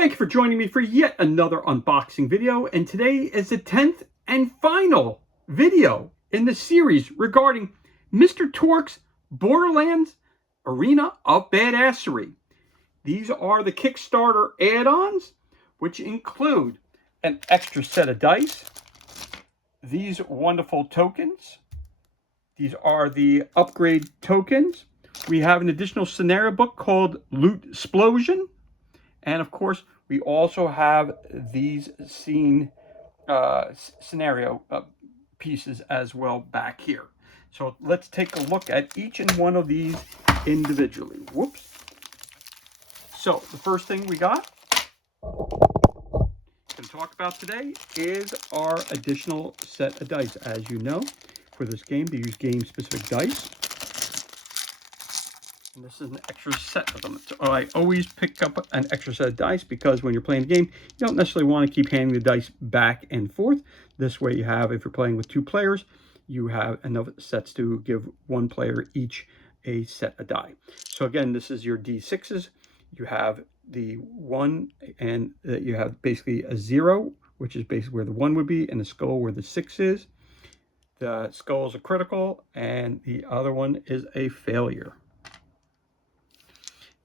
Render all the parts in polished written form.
Thank you for joining me for yet another unboxing video, and today is the 10th and final video in the series regarding Mr. Torgue's Borderlands Arena of Badassery. These are the Kickstarter add-ons, which include an extra set of dice, these wonderful tokens. These are the upgrade tokens. We have an additional scenario book called Loot Explosion. And of course, we also have these scene scenario pieces as well back here. So let's take a look at each and one of these individually. Whoops. So the first thing we got to talk about today is our additional set of dice. As you know, for this game, they use game-specific dice. And this is an extra set of them. So I always pick up an extra set of dice because when you're playing the game, you don't necessarily want to keep handing the dice back and forth. This way you have, if you're playing with 2 players, you have enough sets to give one player each a set of die. So again, this is your D6s. You have the 1, and you have basically a 0, which is basically where the 1 would be, and the skull where the 6 is. The skull is a critical, and the other one is a failure.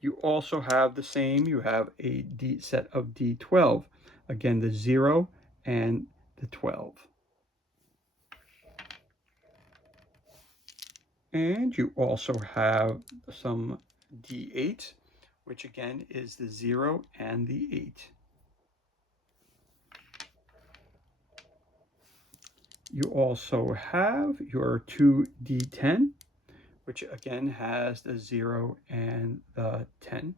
You also have the same, you have a set of D12. Again, the 0 and the 12. And you also have some D8, which again is the 0 and the 8. You also have your 2 D10, which again has the 0 and the 10.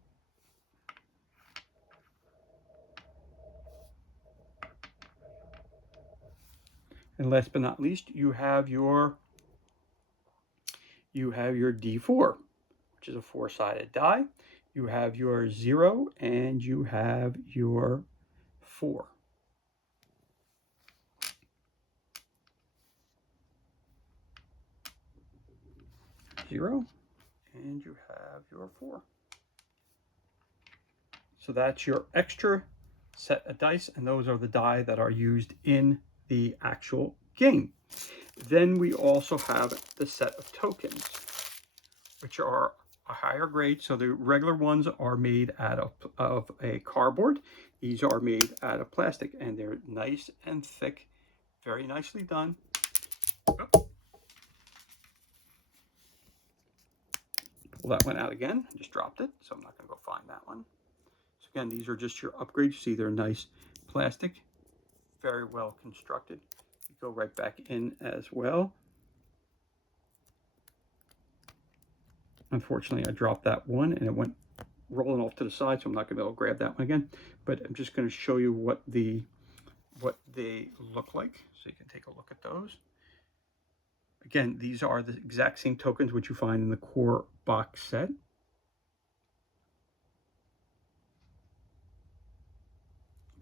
And last but not least, you have your D4, which is a 4-sided die. You have your 0 and you have your 4. Zero, and you have your 4. So that's your extra set of dice, and those are the die that are used in the actual game. Then we also have the set of tokens, which are a higher grade. So the regular ones are made out of a cardboard. These are made out of plastic, and they're nice and thick, very nicely done. Pull that one out again. I just dropped it, so I'm not going to go find that one. So again, these are just your upgrades. You see they're nice plastic, very well constructed. You go right back in as well. Unfortunately, I dropped that one and it went rolling off to the side, so I'm not going to be able to grab that one again. But I'm just going to show you what they look like, so you can take a look at those. Again, these are the exact same tokens which you find in the core box set.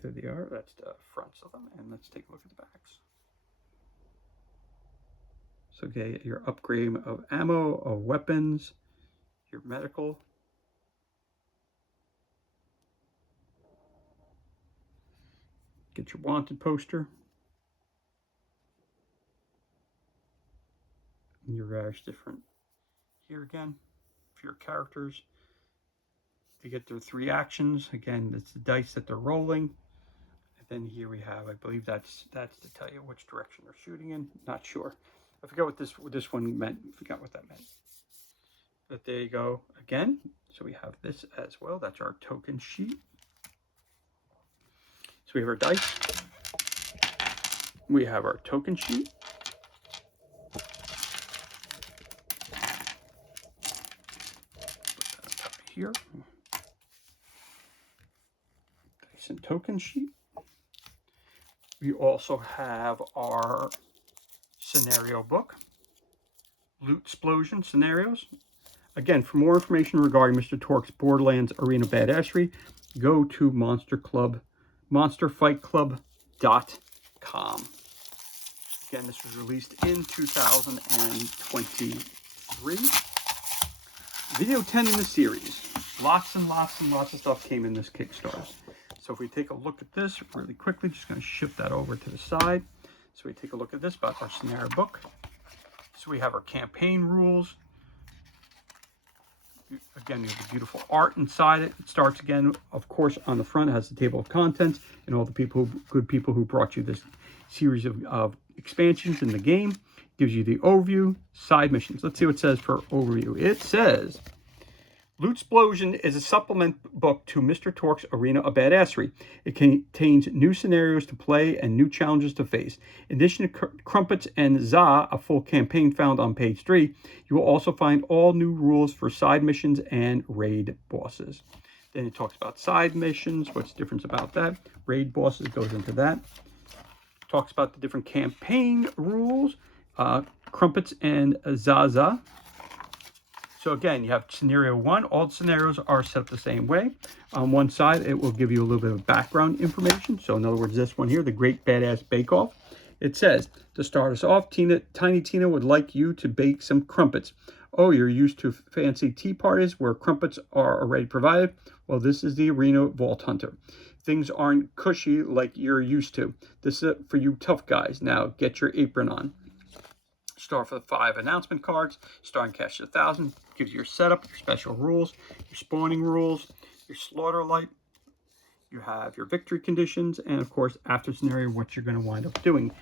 There they are. That's the fronts of them. And let's take a look at the backs. So, okay, your upgrade of ammo, of weapons, your medical. Get your wanted poster. And your various different, here again, for your characters. They get their 3 actions. Again, that's the dice that they're rolling. And then here we have, I believe that's to tell you which direction they're shooting in. Not sure. I forgot what this one meant. I forgot what that meant. But there you go again. So we have this as well. That's our token sheet. So we have our dice. We have our token sheet. Here, dice and token sheet. We also have our scenario book, Loot Explosion Scenarios. Again, for more information regarding Mr. Torgue's Borderlands Arena Badassery, go to monsterfightclub.com. Again, this was released in 2023. Video 10 in the series. Lots and lots and lots of stuff came in this Kickstarter. So if we take a look at this really quickly, just going to shift that over to the side. So we take a look at this about our scenario book. So we have our campaign rules. Again, you have the beautiful art inside it. It starts again, of course, on the front. It has the table of contents and all the good people who brought you this series of expansions in the game. Gives you the overview, side missions. Let's see what it says for overview. It says, Loot Explosion is a supplement book to Mr. Torque's Arena of Badassery. It contains new scenarios to play and new challenges to face. In addition to Crumpets and Za, a full campaign found on page 3, you will also find all new rules for side missions and raid bosses. Then it talks about side missions, what's the difference about that. Raid bosses goes into that. Talks about the different campaign rules, Crumpets and Zaza. So again, you have scenario 1. All the scenarios are set up the same way. On one side, it will give you a little bit of background information. So in other words, this one here, the Great Badass Bake Off. It says, to start us off, Tiny Tina would like you to bake some crumpets. Oh, you're used to fancy tea parties where crumpets are already provided? Well, this is the Arena Vault Hunter. Things aren't cushy like you're used to. This is for you tough guys. Now, get your apron on. Start for the 5 announcement cards. Starting cash at 1,000. Gives you your setup, your special rules, your spawning rules, your slaughter light. You have your victory conditions, and of course, after scenario, what you're going to wind up doing.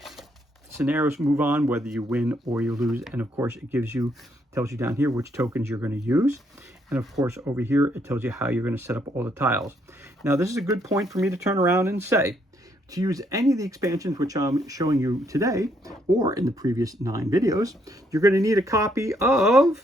Scenarios move on whether you win or you lose, and of course, it tells you down here which tokens you're going to use, and of course, over here it tells you how you're going to set up all the tiles. Now, this is a good point for me to turn around and say, to use any of the expansions which I'm showing you today, or in the previous 9 videos, you're going to need a copy of,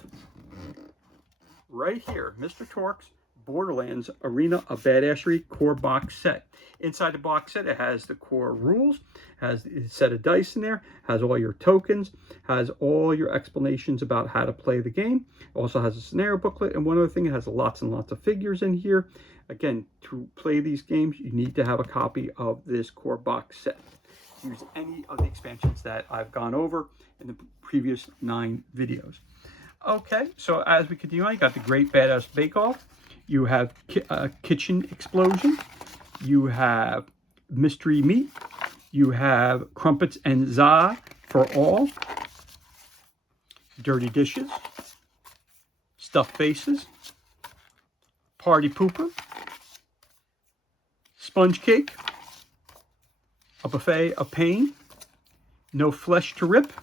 right here, Mr. Torque's Borderlands Arena of Badassery core box set. Inside the box set, it has the core rules, has a set of dice in there, has all your tokens, has all your explanations about how to play the game. It also has a scenario booklet, and one other thing, it has lots and lots of figures in here. Again, to play these games, you need to have a copy of this core box set. Use any of the expansions that I've gone over in the previous 9 videos. Okay, so as we continue on, you got the Great Badass Bake Off. You have Kitchen Explosion. You have Mystery Meat. You have Crumpets and Za for all. Dirty Dishes. Stuffed Faces. Party Pooper. Sponge Cake. A Buffet of Pain. No Flesh to Rip.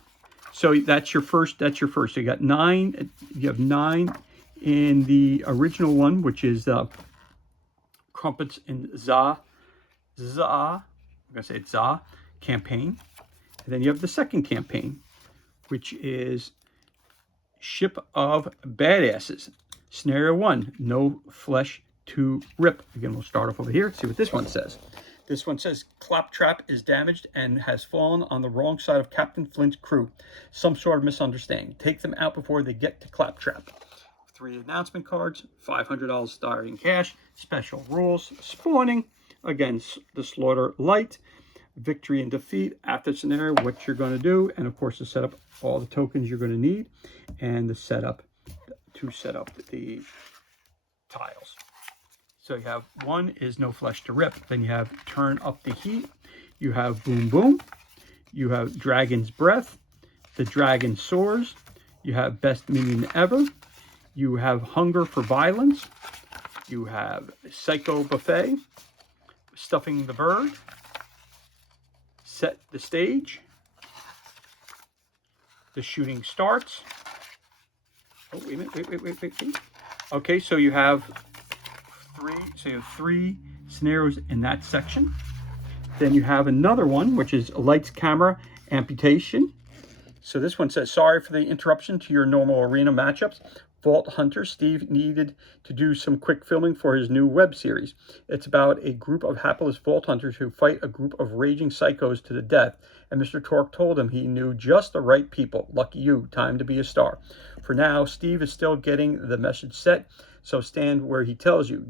So that's your first. So you got 9. You have 9 in the original one, which is Crumpets and Za. I'm gonna say it's Za campaign. And then you have the second campaign, which is Ship of Badasses. Scenario 1, no flesh to rip. Again, we'll start off over here. See what this one says. This one says, Claptrap is damaged and has fallen on the wrong side of Captain Flint's crew. Some sort of misunderstanding. Take them out before they get to Claptrap. 3 announcement cards, $500 starting cash, special rules, spawning, again, the slaughter light, victory and defeat, after scenario, what you're going to do, and of course, to set up all the tokens you're going to need, and the setup to set up the tiles. So you have 1 is no flesh to rip. Then you have turn up the heat. You have boom boom. You have dragon's breath. The dragon soars. You have best minion ever. You have hunger for violence. You have psycho buffet. Stuffing the bird. Set the stage. The shooting starts. Oh, wait a minute. Wait. Okay, so you have 3 scenarios in that section. Then you have another one, which is lights, camera, amputation. So this one says, sorry for the interruption to your normal arena matchups. Vault Hunter Steve needed to do some quick filming for his new web series. It's about a group of hapless Vault Hunters who fight a group of raging psychos to the death. And Mr. Torque told him he knew just the right people. Lucky you, time to be a star. For now, Steve is still getting the message set. So stand where he tells you.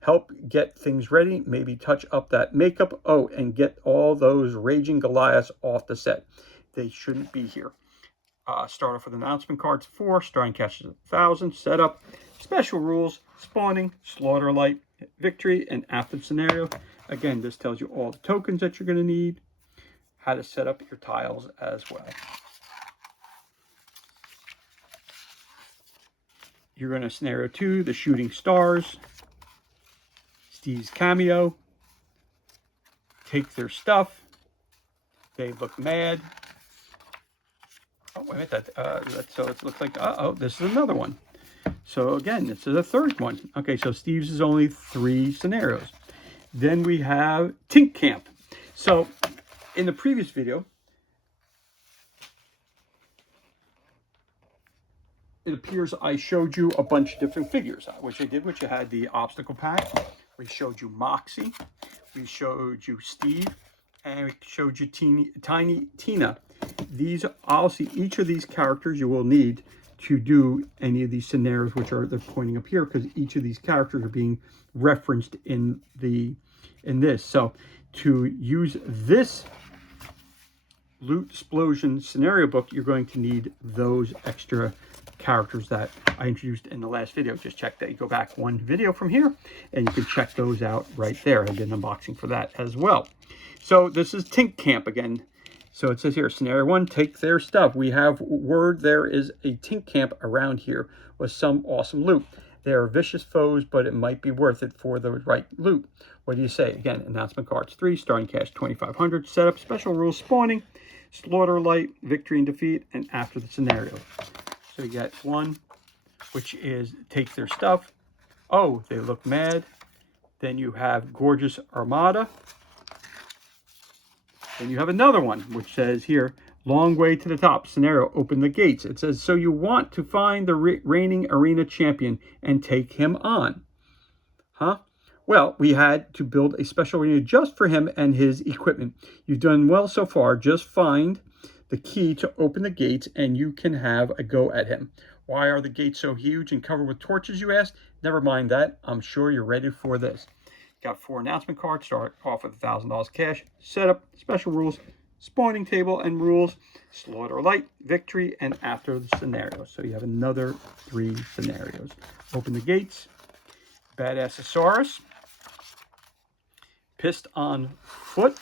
Help get things ready. Maybe touch up that makeup. Oh, and get all those raging Goliaths off the set. They shouldn't be here. Start off with announcement cards 4. Starting cash is 1,000. Setup. special rules, spawning, slaughter light, victory, and after the scenario. Again, this tells you all the tokens that you're going to need, how to set up your tiles as well. You're going to scenario 2, the shooting stars, Steve's cameo, take their stuff, they look mad. Oh, wait a minute, so it looks like, uh-oh, this is another one. So again, this is a third one. Okay, so Steve's is only 3 scenarios. Then we have Tink Camp. So in the previous video, it appears I showed you a bunch of different figures, which I did, which you had the obstacle pack. We showed you Moxie. We showed you Steve. And we showed you Tiny Tina. These, obviously, each of these characters you will need to do any of these scenarios, which are, they're pointing up here, because each of these characters are being referenced in this. So to use this Loot Explosion scenario book, you're going to need those extra characters that I introduced in the last video. Just check that. You go back one video from here and you can check those out right there. I did an unboxing for that as well. So this is Tink Camp again. So it says here, scenario 1, take their stuff. We have word there is a Tink Camp around here with some awesome loot. They are vicious foes, but it might be worth it for the right loot. What do you say? Again, announcement cards 3, starting cash 2,500, setup, special rules, spawning, slaughter light, victory and defeat, and after the scenario. So you got one, which is take their stuff. Oh, they look mad. Then you have Gorgeous Armada. Then you have another one, which says here, long way to the top. Scenario, open the gates. It says, so you want to find the reigning arena champion and take him on. Huh? Well, we had to build a special arena just for him and his equipment. You've done well so far. Just find the key to open the gates and you can have a go at him. Why are the gates so huge and covered with torches, you ask? Never mind that. I'm sure you're ready for this. Got 4 announcement cards. Start off with $1,000 cash. Setup, special rules, spawning table and rules, slaughter light, victory, and after the scenario. So you have another 3 scenarios. Open the gates, Badassery, Pissed on Foot,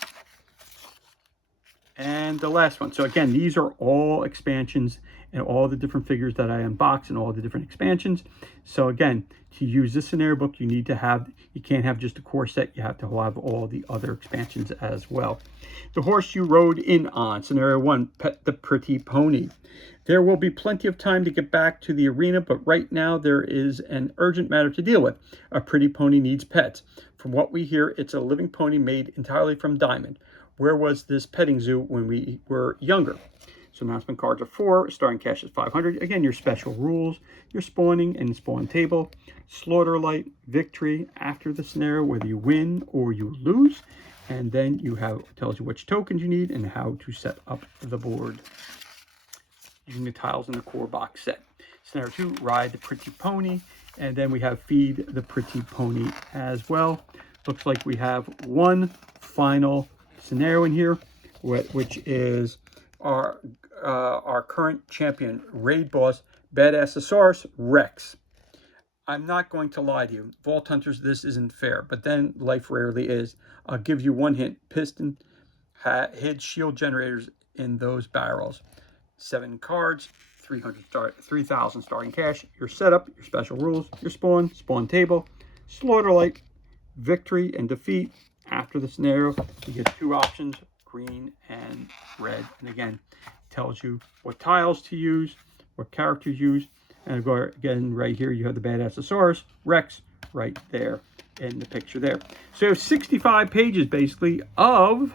and the last one. So again, these are all expansions and all the different figures that I unbox and all the different expansions. So again, to use this scenario book, you need to have, you can't have just a core set, you have to have all the other expansions as well. The horse you rode in on, scenario 1, pet the pretty pony. There will be plenty of time to get back to the arena, but right now there is an urgent matter to deal with. A pretty pony needs pets. From what we hear, it's a living pony made entirely from diamond. Where was this petting zoo when we were younger? So announcement cards are 4, starting cash is 500. Again, your special rules, your spawning and spawn table, slaughter light, victory, after the scenario, whether you win or you lose. And then you have, tells you which tokens you need and how to set up the board using the tiles in the core box set. Scenario 2, ride the pretty pony. And then we have feed the pretty pony as well. Looks like we have one final scenario in here, which is our current champion, raid boss, Badassery Rex. I'm not going to lie to you. Vault Hunters, this isn't fair, but then life rarely is. I'll give you one hint. Piston hid shield generators in those barrels. 7 cards, 3,000 starting cash. Your setup, your special rules, your spawn table, slaughter light, victory and defeat. After the scenario, you get 2 options, green and red. And again, tells you what tiles to use, what characters use. And again, right here, you have the Badassery Rex right there in the picture there. So you have 65 pages, basically, of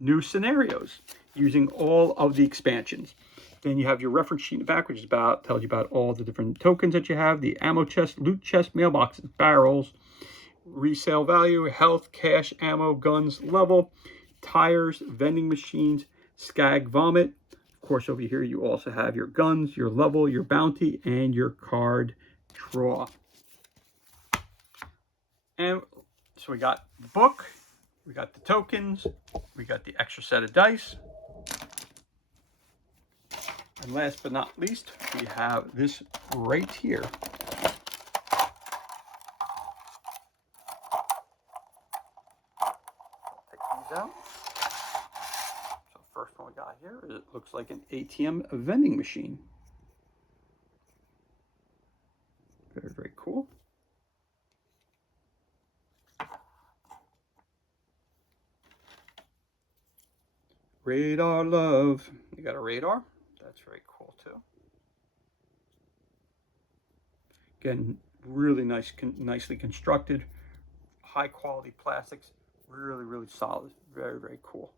new scenarios using all of the expansions. Then you have your reference sheet in the back, which is tells you about all the different tokens that you have, the ammo chest, loot chest, mailboxes, barrels, resale value, health, cash, ammo, guns, level, tires, vending machines, skag vomit. Of course, over here, you also have your guns, your level, your bounty, and your card draw. And so we got the book, we got the tokens, we got the extra set of dice. And last but not least, we have this right here. these out. So first one we got here, it looks like an ATM vending machine. Very, very cool. Radar love. You got a radar. That's very cool too. Again, really nice, nicely constructed, high quality plastics. Really, really solid. Very, very cool.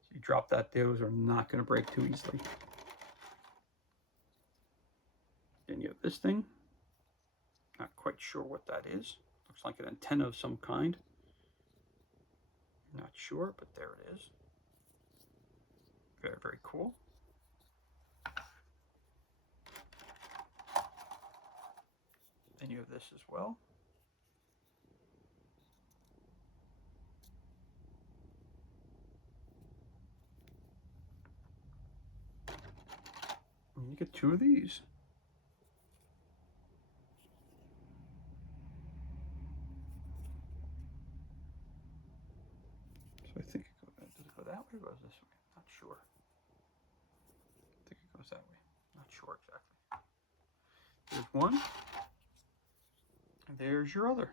So you drop that, those are not going to break too easily. Then you have this thing. Not quite sure what that is. Looks like an antenna of some kind. Not sure, but there it is. Very, very cool. Then you have this as well. And you get two of these. So I think does it go that way or goes this way? Not sure. I think it goes that way. Not sure exactly. There's one. And there's your other.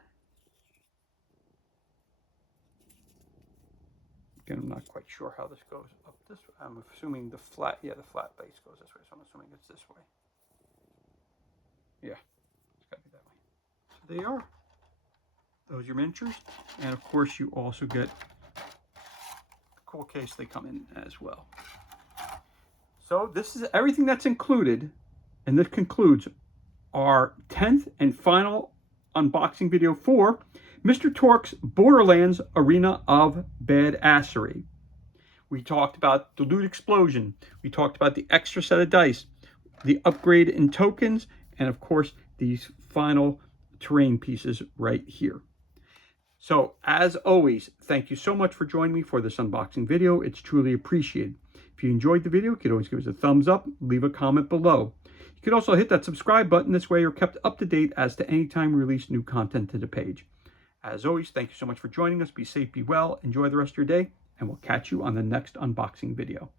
Again, I'm not quite sure how this goes up this way. I'm assuming the flat, the flat base goes this way, so I'm assuming it's this way. Yeah, it's got to be that way. So there you are. Those are your miniatures. And of course, you also get the cool case they come in as well. So this is everything that's included, and this concludes our 10th and final unboxing video for Mr. Torgue's Borderlands Arena of Badassery. We talked about the loot explosion. We talked about the extra set of dice, the upgrade in tokens, and of course, these final terrain pieces right here. So, as always, thank you so much for joining me for this unboxing video. It's truly appreciated. If you enjoyed the video, you could always give us a thumbs up, leave a comment below. You could also hit that subscribe button. This way you're kept up to date as to any time we release new content to the page. As always, thank you so much for joining us. Be safe, be well, enjoy the rest of your day, and we'll catch you on the next unboxing video.